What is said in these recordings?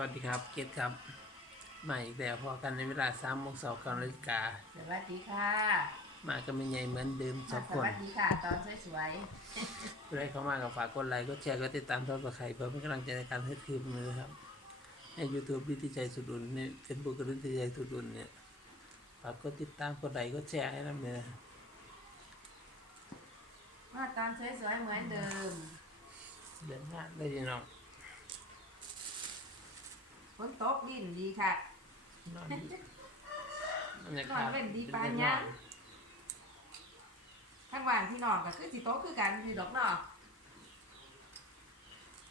วัสดีครับ เกตครับมาอีกแล้วพอกันในเวลาสามโมงสองนาฬิกาสวัสดีค่ะ มาก็ไม่ใหญ่เหมือนเดิมสองสคนวัสดีค่ะ ตอนสวยเพื่อให้เข้ามากับฝากกดไลค์กดแชร์กดติดตามทอดประไข่เพื่อเป็นกำลังใจในการให้คลิปมือครับ ใน YouTube ดิติใจสุดุลในเฟซบุ๊กก็ดิติใจสุดุลเนี่ยฝากกดติดตามกดไลค์กดแชร์ให้นำเลยนะๆมาตอนสวยๆเหมือนเดิมเดินหน้าได้ยินน้อง ฝนตกดินดีค่ะ นอนบรรยากาศนอนเป็นดีปานยัง ทั้งวันพี่น้องก็คือสิโตกคือกันอยู่ดอกเนาะ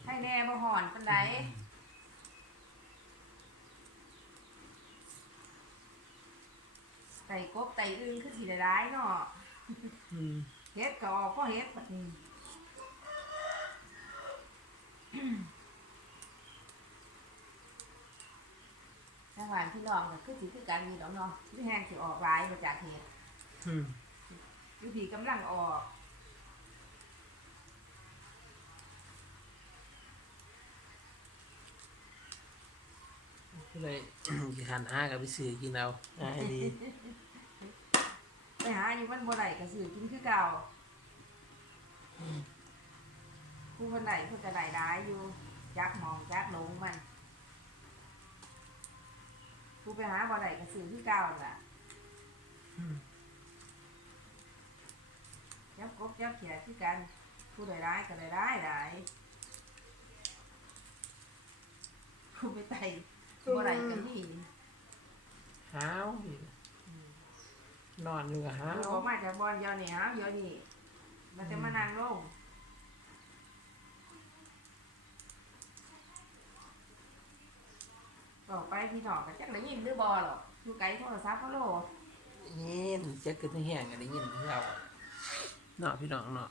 ให้แน่บ่ห่อนปานใดไต่กบไต่อึ้งคือสิได้ร้ายเนาะอืมเฮ็ดก็ออกก็เฮ็ดบัดนี้ ทางวันพี่น้องก็คือสิคือกันอยู่ดอกเนาะที่แห้งสิออกหลายมาจากเฮ็ดอืมอยู่ที่กำลังออกก็เลยจะหันห้ากับไปซื้อกินเอาง่ายดีไปหาอยู่มันบ่ได้ก็ซื้อกินคือเก่าผู้คนไหนเพิ่นก็ได้ร้ายอยู่จักหมองจักหลงมัน ผู้ไปหาบ่ได้ก็ซื้อคือเก่าล่ะอืมจับกบจับเขียดคือกันผู้ใดร้ายก็ได้ร้ายหลายผู้ไปไต่บ่ได้ก็มีห้าวอีกนอนอยู่กับห้าวผู้ออกมาจากบ่อนเดียวนี่ฮะเดี๋ยวนี่มันจะมานั่งลง ต่อไปพี่น้องก็จักได้ยินหรือบ่หรอกอยู่ไกลโทรศัพท์เขาโลยินเจ๊กึนแห้งกันได้ยินที่เราเนาะพี่น้องเนาะ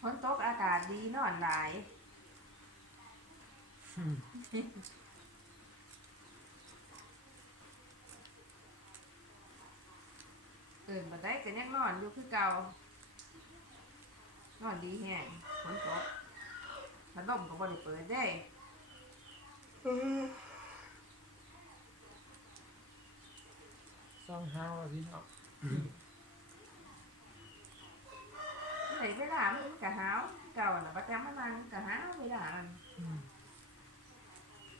ฝนตกอากาศดีนอนหลายอืมเอินบัดได้ก็ยังนอนอยู่คือเก่า นอนดีแฮงฝนตกพัดลมก็บ่ได้เปิดได้สองห้าวอะพี่น้องไหนเวลามันก็หาวเก่าน่ะประจำมันนั่งก็หาวเวลามันอืม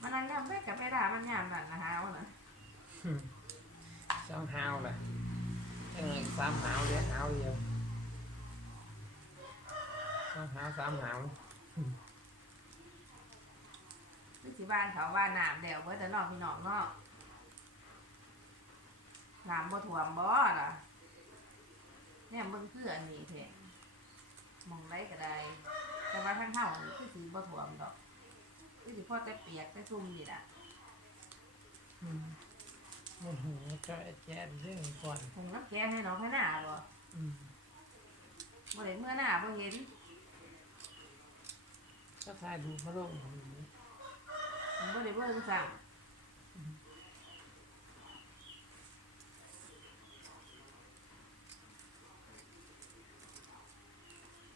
มันนั่งยามแม่กับเวลามันยามนั่นนะหาวน่ะอืมสองห้าวแหละเออสามห้าวเดียวห้าวเดียว สองห้าวสามห้าวคือสิบ้านเขาว่าน้ำแล้วเบิดแต่นอกพี่น้องเนาะน้ำบ่ท่วมบ่ล่ะเนี่ยเบิ่งคืออันนี้แท้มองได้ก็ได้ แต่ว่าทางเฮานี่คือสิบ่ท่วมดอกคือสิพอแต่เปียกแต่ซุ่มนี่ล่ะอืมโอ้โหก็แจ๊ดเรื่องก่อนคงน้ำแกงให้น้องให้หน้าบ่อืมบ่ได้เมื่อหน้าบ่เห็น ก็ถ่ายดูพระลงผมบ่ได้เบิ่งสั่ง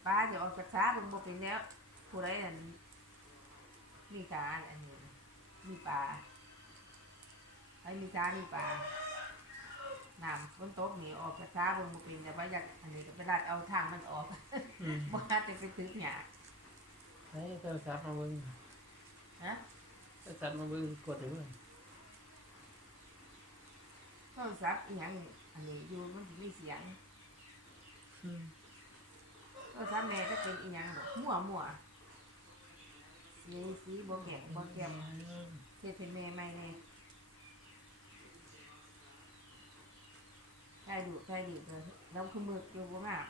ป้าจะออกจากช้าเบิ่งบ่เป็นแล้วผู้ใดนั่นมีการอันนี้มีปลาไอ้มีการมีปลาน้ำฝนตกนี่ออกจากช้าเบิ่งบ่เป็นแต่ว่าอยากอันนี้ก็ไปรัดเอาทางมันออกอืมบ่ฮัดจะไปตึกหยัง เฮ้ยโทรศัพท์มาเบิ้งฮะโทรศัพท์มาเบิ้งกดเลยโทรศัพท์อีหยังอันนี้อยู่มันสิมีเสียงอืมโทรศัพท์แม่ก็เป็นอีหยังดอกมั่วมั่วสีสีบ่แข็งบ่แก้มเฮ็ดให้แม่ใหม่แน่ใช่ดูใช่ดีเลยเราคือมึกอยู่บ่งาม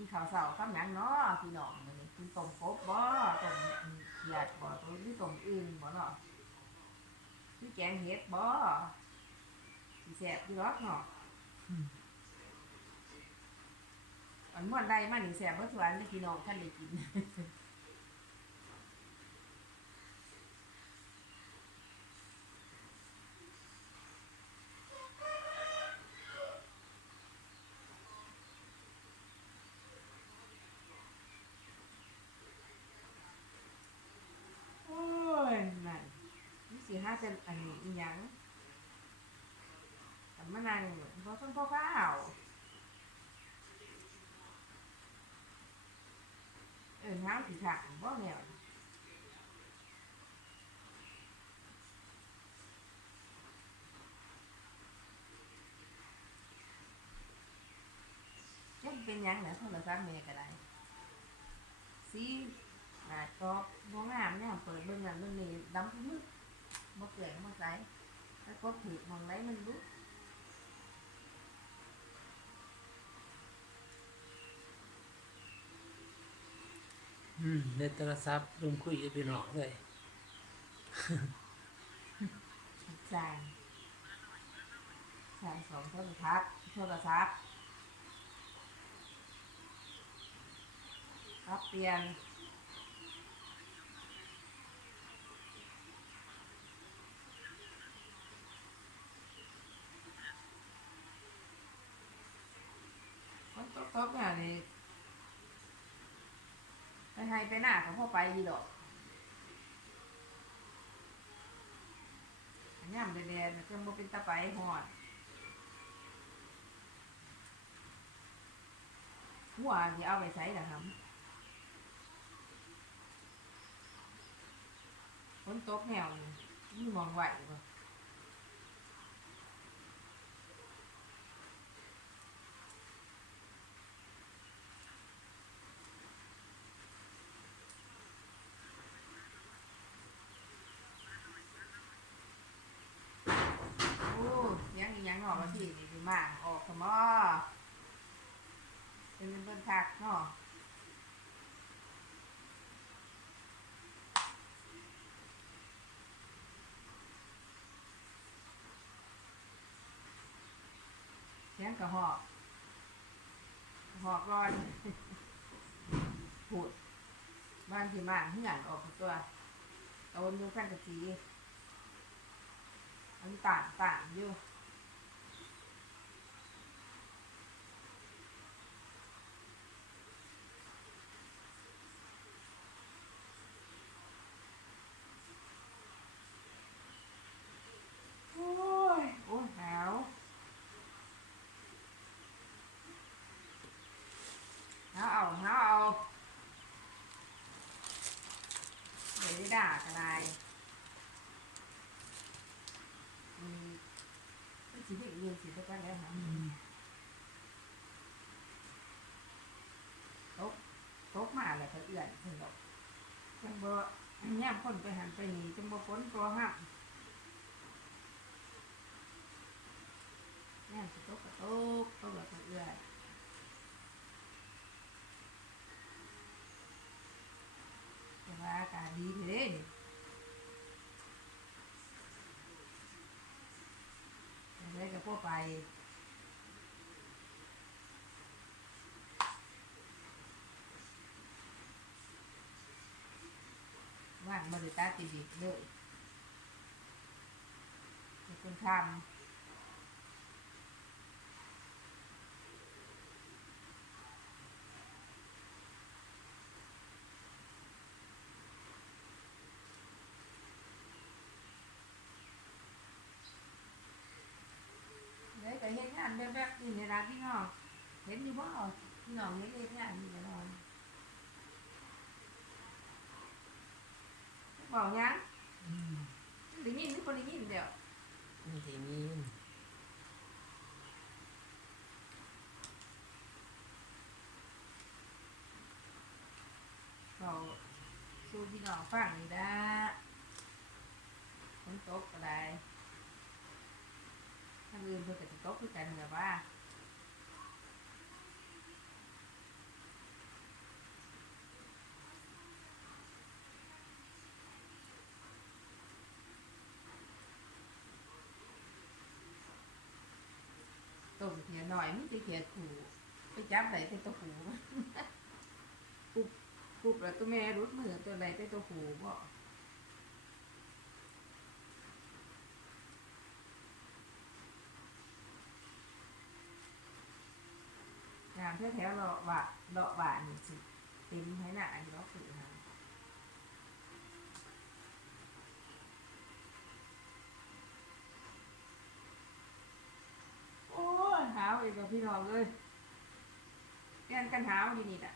กินข้าวเสาข้าวหนังเนาะพี่น้องมื้อนี้กินต้มกบบ่ต้มเขียดบ่ต้มหรือต้มอื่นบ่เนาะพี่แกงเห็ดบ่สิแซ่บพี่รอกเนาะอันม่วนใดมานี่แซ่บเบิดทุกอันนี่พี่น้องท่านได้กิน จะอันนี้อีหยังแต่มานั่งเพราะต้นพ่อข้าวเออน้ำสีขางบ่แนวยังเป็นหยังนะโทรศัพท์แม่ก็ได้สีหน้าจอบ่งามเนี่ยเปิดเบิ่งนั่นเบิ่งนี่ดำมืด บ่เกลื่อนบ่ใสแล้วก็ถือมองไรมันรู้อืมในโทรศัพท์รุมคุยกับพี่น้องเลยสร้างสร้างสองโทรทัศน์โทรศัพท์รับเปลี่ยน คนตกตกๆเนี่ยนี่ไปให้ไปหน้ากับพ่อไปดีดอกย่ำแดดๆจนบ่เป็นตะไปหอดหัวที่เอาไปใช้ล่ะครับฝนตกแนวนี่มองไหวบ่โอ้ยังอีหยังออกมาสินี่คือมาออกสมอเป็นเป็นเบิ่ง คักเนาะเสียงกระหอกกระหอกร้อนพูดบ้านที่มาเหือนออกตัวตะวันอยู่ขั้นกะสีอันต่างต่างอยู่โอ้ย โอ้ยหนาวหนาวเอาหนาวเอาเดี๋ยวได้ด่ากันได้อืมมันสีเด็กเรียนสีตะกันแล้วฮะตกตกมาแล้วก็เอื่อนเพิ่นดอกจังบ่แย่มคนไปหันไปหนีจังบ่พ้นตัวห้ามแย่มสิตกก็ตกตกแล้วก็เอื่อนแต่ว่าอากาศดีเด้นี่อะไรกับพวกไป ว่าง บริตาติดิบเลยเป็นคนทำเลยก็เห็นงานแบบๆนี่ในร้านพี่น้องเห็นอยู่บ่พี่น้องเห็นเห็นงานนี่แน่นอน บอกยังอืมได้ยินหรือบ่ได้ยินเดี๋ยวนี่ทีนี้เราสู้พี่น้องฟังนี่นะฝนตกก็ได้ทางอื่นเพิ่นก็สิตกคือกันแบบว่าตกเขียหน่อย มันจะเขียขู่ไปจับไหนเป็นตัวหูปุบปุบแล้วตัวแม่รุดมือตัวไหนเป็นตัวหูบ่งานแถวๆเราว่าเราะบานนี่สิเต็มให้หน้าอยู่แล้วคือฮะ พี่น้อง เลยเรียนกันหาวดีนี่แหละ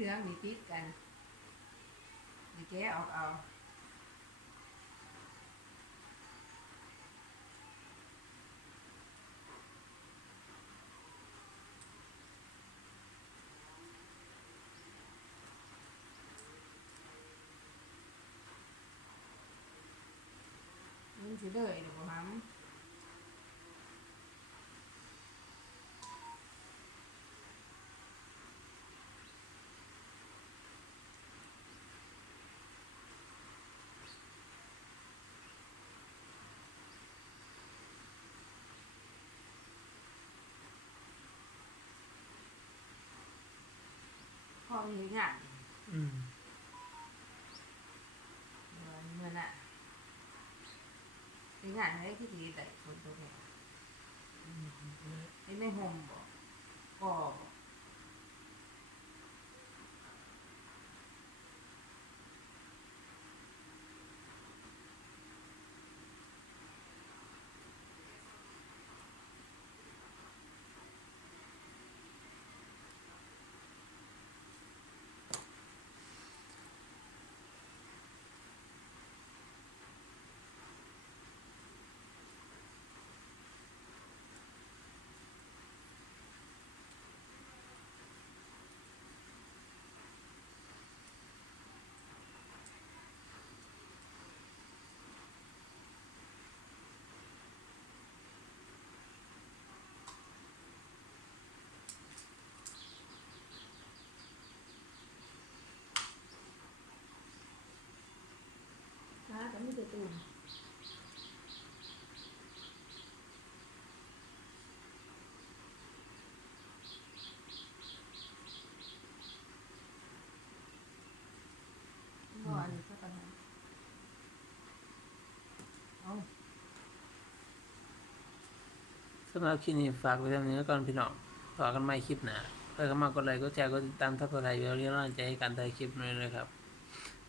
เหลืองนี่ติดกันนี่แกะออกเอามันสิเลยเดี๋ยวบ่ฮัม พอมีงานอืมเมื่อเมือน่ะมีงานให้ที่ดีแต่คนตัวแก่ไอ้ไม่ห่มบอกก็ะแต่ไม่ได้ตื่นบ่อันนี้ก็ปัญหาเอา สำหรับคลิปนี้ฝากไว้ท่านี้แล้วก่อนพี่น้องต่อกันใหม่คลิปหน้าเพื่อเข้ามากดไลค์กดแชร์กดติดตามทักทายเพื่อเรียกกำลังใจให้การถ่ายคลิปนี้เลยครับ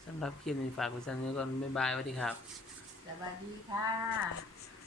สำหรับคลิปนี้ฝากไว้ท่านี้ก่อนบ๊ายบายสวัสดีครับสวัสดีค่ะ